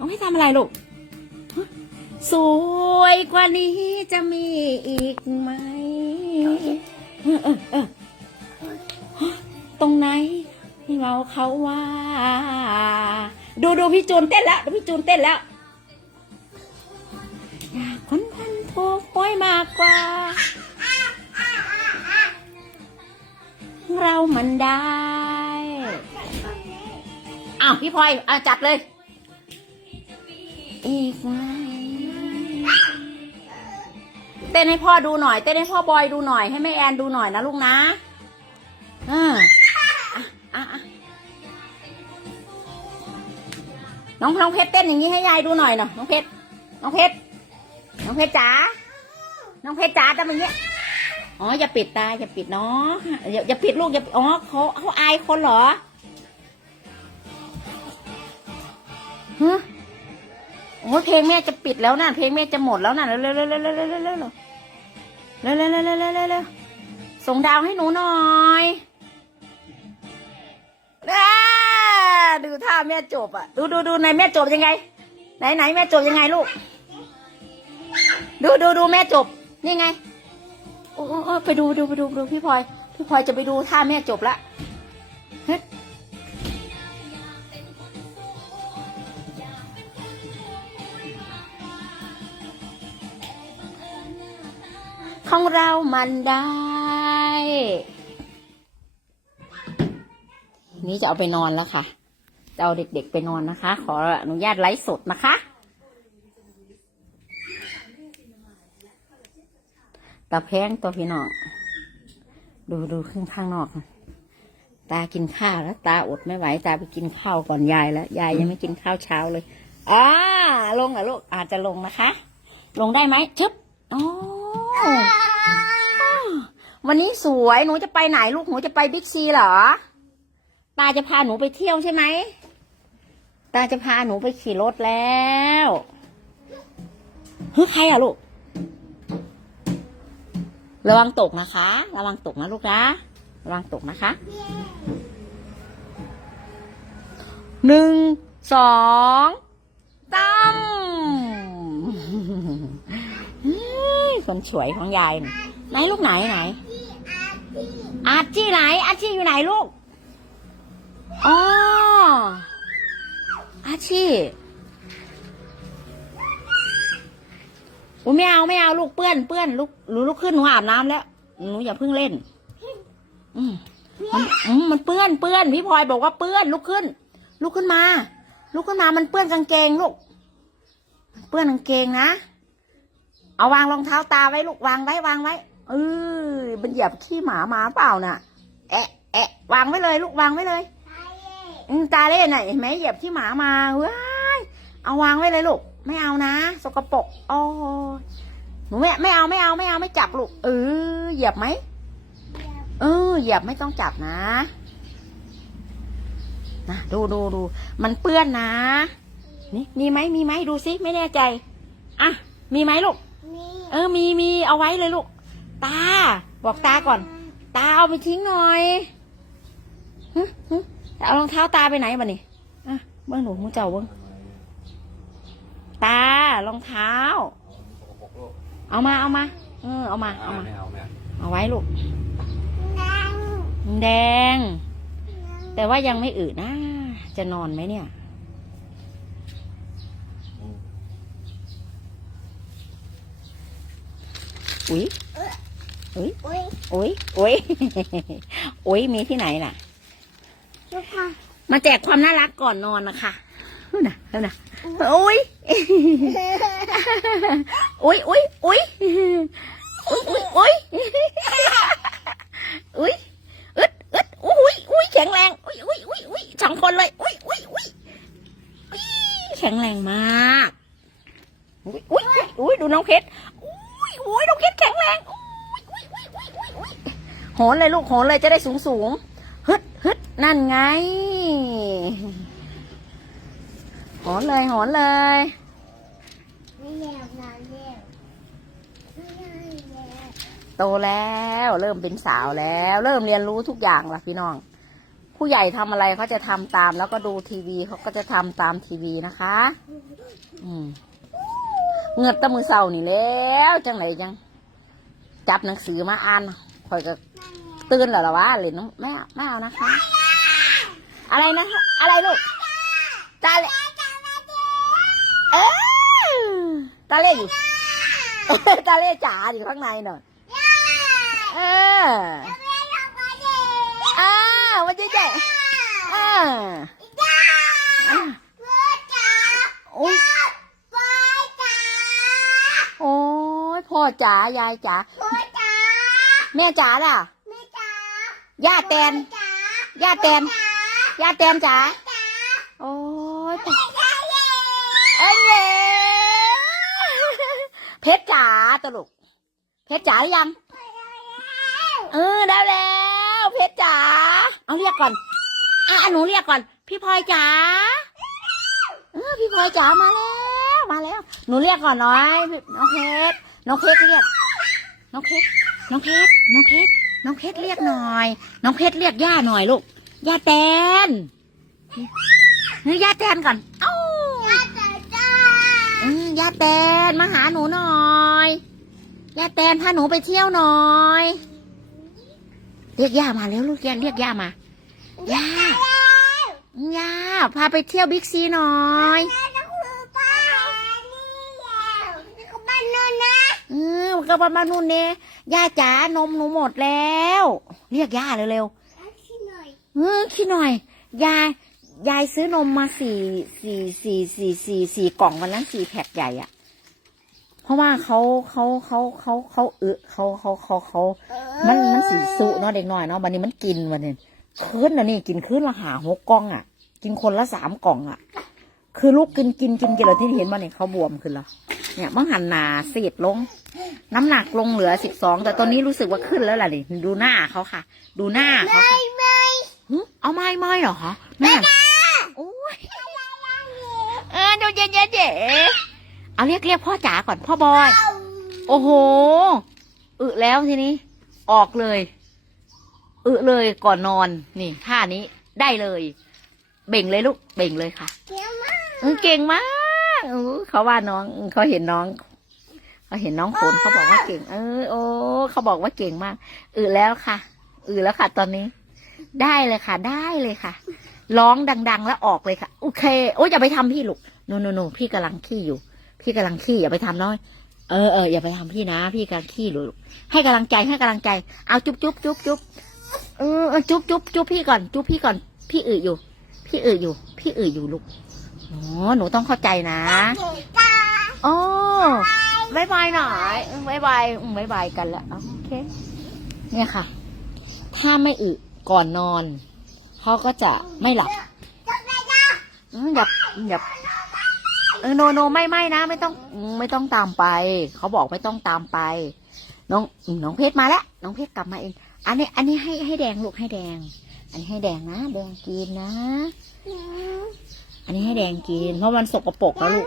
น้องเพชรทำอะไรลูก สวยกว่านี้จะมีอีกไหมเออเออเออตรงไหนที่เราเขาว่า ดูดูพี่จูนเต้นแล้ว ดูพี่จูนเต้นแล้วอยากคนพันโทปอยมากกว่า เรามันได้ อ้าวพี่พลอยอะจัดเลย อีกไหมเต้นให้พ่อดูหน่อย เต้นให้พ่อบอยดูหน่อยให้แม่แอนดูหน่อยนะลูกนะอ่าอะอะอะน้องน้องเพชรเต้นอย่างนี้ให้ยายดูหน่อยหน่อยน้องเพชรน้องเพชรน้องเพชรจ๋าน้องเพชรจ๋าทำอย่างเงี้ยอ๋ออย่าปิดตาอย่าปิดเนาะอย่าอย่าปิดลูกอย่าอ๋อเขาเขาอายคนเหรอฮะ โอ้ยเพลงแม่จะปิดแล้วนะเพลงแม่จะหมดแล้วนะเร็วเร็วเร็วเร็วเร็วเร็วเร็วเร็วเร็วเร็วเร็วเร็วเร็วส่งดาวให้หนูหน่อยดูท่าแม่จบอะ ดูดูดูในแม่จบยังไง ไหนไหนแม่จบยังไงลูก ดูดูดูแม่จบนี่ไงโอ้ไปดูดูไปดูดูพี่พลอย พี่พลอยจะไปดูท่าแม่จบละ ของเรามันได้นี้จะเอาไปนอนแล้วค่ะ จะเอาเด็กๆไปนอนนะคะ ขออนุญาตไลฟ์สดนะคะตาแพงตัวพี่น้อง ดูดูข้างข้างนอก ตากินข้าวแล้ว ตาอดไม่ไหว ตาไปกินข้าวก่อนยายแล้ว ยายยังไม่กินข้าวเช้าเลยอ่าลงเหรอลูกอาจจะลงนะคะ ลงได้ไหมชึบอ๋อ วันนี้สวยหนูจะไปไหนลูกหนูจะไปบิ๊กซีเหรอ ตาจะพาหนูไปเที่ยวใช่ไหม ตาจะพาหนูไปขี่รถแล้วเฮ้ยใครอะลูก ระวังตกนะคะ ระวังตกนะลูกนะ ระวังตกนะคะ หนึ่ง สองตั้มเฮ้ย คนสวยของยายน่ะไหนลูกไหนไหน อาจี้ไหนอาจี้อยู่ไหนลูกอ๋ออาชีอุ้ยไม่เอาไม่เอาลูกเปื้อนเปื้อนลูกหนูลุกขึ้นหนูอาบน้ำแล้วหนูอย่าเพิ่งเล่น อืมมันอืมมันเปื้อนเปื้อนพี่พลอยบอกว่าเปื้อนลุกขึ้น ลุกขึ้นมา ลุกขึ้นมามันเปื้อนกางเกงลูกมันเปื้อนกางเกงนะ เอาวางรองเท้าตาไว้ลูกวางไว้วางไว้เออมันเหยียบขี้หมาหมาเปล่าน่ะ แอะแอะวางไว้เลย ลูกวางไว้เลยอืมตาเล่นน่ะเห็นไหมเหยียบที่หมามาว้ายเอาวางไว้เลยลูกไม่เอานะ สกปรกโอ้ยหนูไม่ไม่เอาไม่เอาไม่เอาไม่จับลูกเออเหยียบไหมเออเหยียบไม่ต้องจับนะนะดูดูดูมันเปื้อนนะ นี่มีไหมมีไหมดูซิไม่แน่ใจอะมีไหมลูก เออมีมีเอาไว้เลยลูก ตา บอกตาก่อน ตาเอาไปทิ้งหน่อยฮึฮึเอารองเท้าตาไปไหนบ้านี่อะเบิ้งหนูมูเจ้าเบิ้งตารองเท้า เอามาเอามาเออเอามาเอามาไม่เอาไม่เอาเอาไว้ลูก แดง แต่ว่ายังไม่อืดนะ จะนอนไหมเนี่ย อุ๊ยอุ๊ยอุ๊ยอุ๊ยอุ๊ยมีที่ไหนล่ะ มาแจกความน่ารักก่อนนอนนะคะนู่นน่ะนู่นน่ะโอ้ยโอ้ยโอ้ยโอ้ยโอ้ยโอ้ยโอ้ยอึดอึดอุ้ยอุ้ยแข็งแรงอุ้ยอุ้ยอุ้ยอุ้ยสองคนเลยอุ้ยอุ้ยอุ้ยอุ้ยแข็งแรงมากอุ้ยอุ้ยอุ้ยอุ้ยดูน้องเพชร อุ้ยอุ้ยน้องเพชรแข็งแรงอุ้ยอุ้ยอุ้ยอุ้ยอุ้ยอุ้ยโหนเลยลูกโหนเลยจะได้สูงสูงฮึดฮึดนั่นไงโหนเลยโหนเลยโตแล้ว เริ่มเป็นสาวแล้ว เริ่มเรียนรู้ทุกอย่างละพี่น้อง ผู้ใหญ่ทำอะไรเขาจะทำตาม แล้วก็ดูทีวีเขาก็จะทำตามทีวีนะคะ อืม เงือกแตะมือเศร้านี่แล้วจังไหนจัง จับหนังสือมาอ่านคอยก็ตื่นแล้วเหรอวะหรือน้องแม่ไม่เอานะคะ อะไรนะอะไรลูกตาเล่เออตาเล่อยู่ตาเล่จ๋าอยู่ข้างในหน่อยเอออ้าวมันจะเจ๊อ่าอ่าโอ้ย โอ้ยพ่อจ๋ายายจ๋าแม่จ๋าล่ะย่าแตนย่าแตนย่าแตนจ๋าโอ้ยพ่อเอ้ยเย้เพชรจ๋าตลกเพชรจ๋าหรือยัง เออได้แล้ว เพชรจ๋าเอาเรียกก่อนอะหนูเรียกก่อน พี่พลอยจ๋าเออพี่พลอยจ๋ามาแล้ว มาแล้ว หนูเรียกก่อนหน้อยพี่น้องเพชรน้องเพชรเรียก น้องเพชรน้องเพชรน้องเพชรน้องเพชรเรียกหน่อย น้องเพชรเรียกย่าหน่อยลูก ย่าแตนเฮ้ยย่าแตนก่อน เอ้าเออย่าแตนมาหาหนูหน่อยย่าแตนพาหนูไปเที่ยวหน่อย เรียกย่ามาแล้วลูกย่าเรียกย่ามาย่าย่าพาไปเที่ยวบิ๊กซีหน่อย เออก็ประมาณนู่นเนี่ยย่าจ๋านมหนูหมดแล้ว เรียกย่าเร็วๆเออขี้หน่อยยายยายซื้อนมมาสี่สี่สี่สี่สี่สี่กล่องวันนั้นสี่แพ็คใหญ่อะเพราะว่าเขาเขาเขาเขาเขาเออเขาเขาเขาเขามันมันสีสุเนาะเด็กน้อยเนาะบันนี้มันกินวันนี้คืนแล้วนี่กินคืนละหาหกกล่องอะ กินคนละสามกล่องอะ คือลูกกินกินกินกินแล้วที่เห็นมันเนี่ยเขาบวมขึ้นแล้ว เนี่ยมันหันหนาเสียดลง น้ำหนักลงเหลือสิบสองแต่ตอนนี้รู้สึกว่าขึ้นแล้วล่ะนี่ดูหน้าเขาค่ะ ดูหน้าเขาค่ะหึเอาไม่ไม่เหรอคะแม่โอ้ยเออเดี๋ยวเย็นเย็นเย็นเอาเรียกเรียกพ่อจ๋าก่อนพ่อบอย โอ้โหอึแล้วทีนี้ ออกเลยอึเลยก่อนนอนนี่ท่านี้ได้เลย เบ่งเลยลูกเบ่งเลยค่ะเออเก่งมาก เขาว่าน้องเขาเห็นน้องเขาเห็นน้องฝนเขาบอกว่าเก่ง เออโอ้เขาบอกว่าเก่งมากอึแล้วค่ะอึแล้วค่ะ ตอนนี้ ได้เลยค่ะ ได้เลยค่ะ ร้องดัง ๆ แล้วออกเลยค่ะ โอเค โอ้ยอย่าไปทำพี่ลูกโนโนโนพี่กำลังขี้อยู่ พี่กำลังขี้อย่าไปทำน้อยเออเอออย่าไปทำพี่นะ พี่กำลังขี้ลูกให้กำลังใจให้กำลังใจ เอาจุ๊บจุ๊บจุ๊บจุ๊บเออจุ๊บจุ๊บจุ๊บพี่ก่อน จุ๊บพี่ก่อน พี่อึออยู่ พี่อึออยู่ พี่อึอยู่ลูก อ๋อหนูต้องเข้าใจนะโอ้บายบายหน่อยอืมบายบายอืมบายบายกันแล้วโอเค เนี่ยค่ะ ถ้าไม่อึก่อนนอนเขาก็จะไม่หลับอืมอย่าอย่าเออโนโนไม่ไม่นะ ไม่ต้องอืมไม่ต้องตามไป เขาบอกไม่ต้องตามไป น้องอืมน้องเพชรมาแล้วน้องเพชรกลับมาเอง อันนี้ อันนี้ให้ให้แดงลูกให้แดง อันนี้ให้แดงนะแดงกินนะ อันนี้ให้แดงกิน เพราะมันสกปรกแล้วลูก